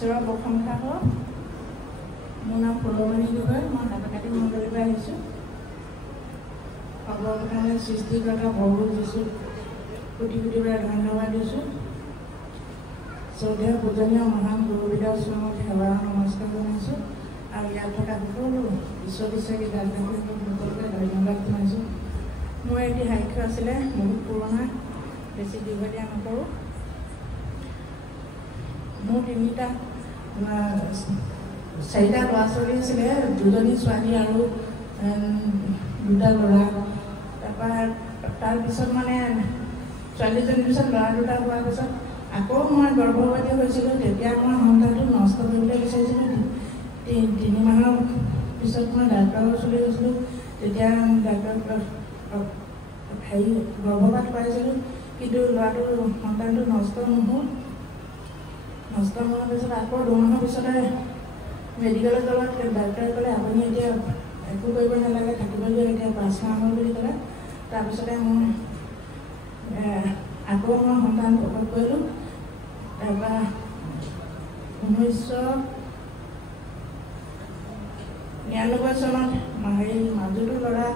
ঈশ্বৰৰ প্ৰশংসা হওক। মোৰ নাম ফুলমণি গগৈ, মই হাতকাটি মণ্ডলীৰ পৰা আহিছোঁ। সৰ্বপ্ৰথমে সৃষ্টিকৰ্তা প্ৰভু যীশুক কোটি কোটিৰ পৰা ধন্যবাদ দিছোঁ। শ্ৰদ্ধেয় পূজনীয় মহান গুৰুবিদৰ চৰণত সেৱা নমস্কাৰ জনাইছোঁ আৰু ইয়াত থকা সকলো বিশ্ববিশ্বাসী সকলোকে ধন্যবাদ জনাইছোঁ। মোৰ এটি সাক্ষ্য আছিলে, বহুত পুৰণা, বেছি দীঘলীয়া নকৰোঁ। মোৰ চাৰিটা ল'ৰা ছোৱালী আছিলে, দুজনী ছোৱালী আৰু দুটা ল'ৰা। তাৰপিছত মানে ছোৱালীজনীৰ পিছত ল'ৰা দুটা হোৱাৰ পিছত আকৌ মই গৰ্ভৱতী হৈছিলোঁ। তেতিয়া মই সন্তানটো নষ্ট কৰিবলৈ বিচাৰিছিলোঁ। 3 মাহৰ পিছত মই ডাক্তৰৰ ওচৰলৈ গৈছিলোঁ। তেতিয়া ডাক্তৰক গৰ্ভপাত কৰাইছিলোঁ, কিন্তু ল'ৰাটোৰ সন্তানটো নষ্ট নহ'ল। নষ্ট হোৱাৰ পিছত আকৌ 2 মাহৰ পিছতে মেডিকেলত গ'লত ডাক্তৰে ক'লে, আপুনি এতিয়া একো কৰিব নালাগে, থাকিবগৈ এতিয়া 5 মাহ হ'ল বুলি ক'লে। তাৰপিছতে মই আকৌ মই সন্তান প্ৰসৱ কৰিলোঁ। তাৰপৰা 1999 চনত মাজুটোৰ ল'ৰা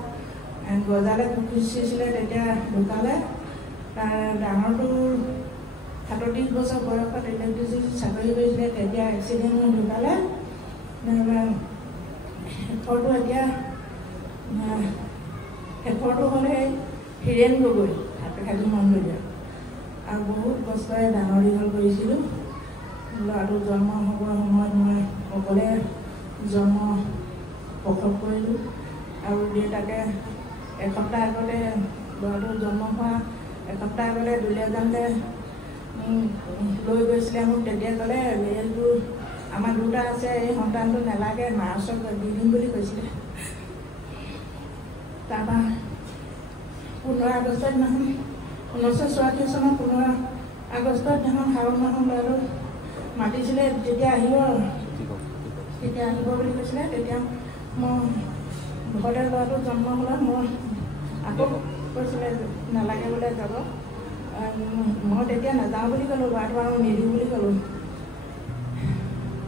গজালে খুচিছিলে, তেতিয়া ঢুকালে। তাৰ ডাঙৰটোৰ 37 বছৰ বয়সত ইলেক্ট্ৰিচিটি চাকৰি কৰিছিলে, তেতিয়া এক্সিডেণ্ট হৈ ঢুকালে। শেষৰটো হ'লে হীৰেণ গগৈ, হাতকাটি মণ্ডলীয়। আৰু বহুত কষ্টৰে ডাঙৰ দীঘল কৰিছিলোঁ। ল'ৰাটো জন্ম হ'বৰ সময়ত মই অকলে জন্ম প্ৰসৱ কৰিলোঁ আৰু দেউতাকে এসপ্তাহ আগতে ল'ৰাটো জন্ম হোৱা এসপ্তাহ আগতে দুলীয়াজানলৈ লৈ গৈছিলে মোক। তেতিয়া ক'লে, এইটো আমাৰ দুটা আছে, এই সন্তানটো নালাগে, নাৰ্ছক দি দিম বুলি কৈছিলে। তাৰপৰা 15 আগষ্টৰ দিনাখন 1984 চনৰ 15 আগষ্টৰ দিনাখন শাওণ মাহৰ ল'ৰাটো মাতিছিলে, তেতিয়া আহিব বুলি কৈছিলে। তেতিয়া মই ঘৰতে ল'ৰাটো জন্ম হ'লত মই আকৌ কৈছিলে নালাগে বোলে যাব। মই তেতিয়া নাযাওঁ বুলি ক'লোঁ, ল'ৰাটো আৰু নিদিওঁ বুলি ক'লোঁ।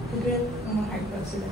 সেইটোৱে মোৰ সাক্ষ্য আছিলে।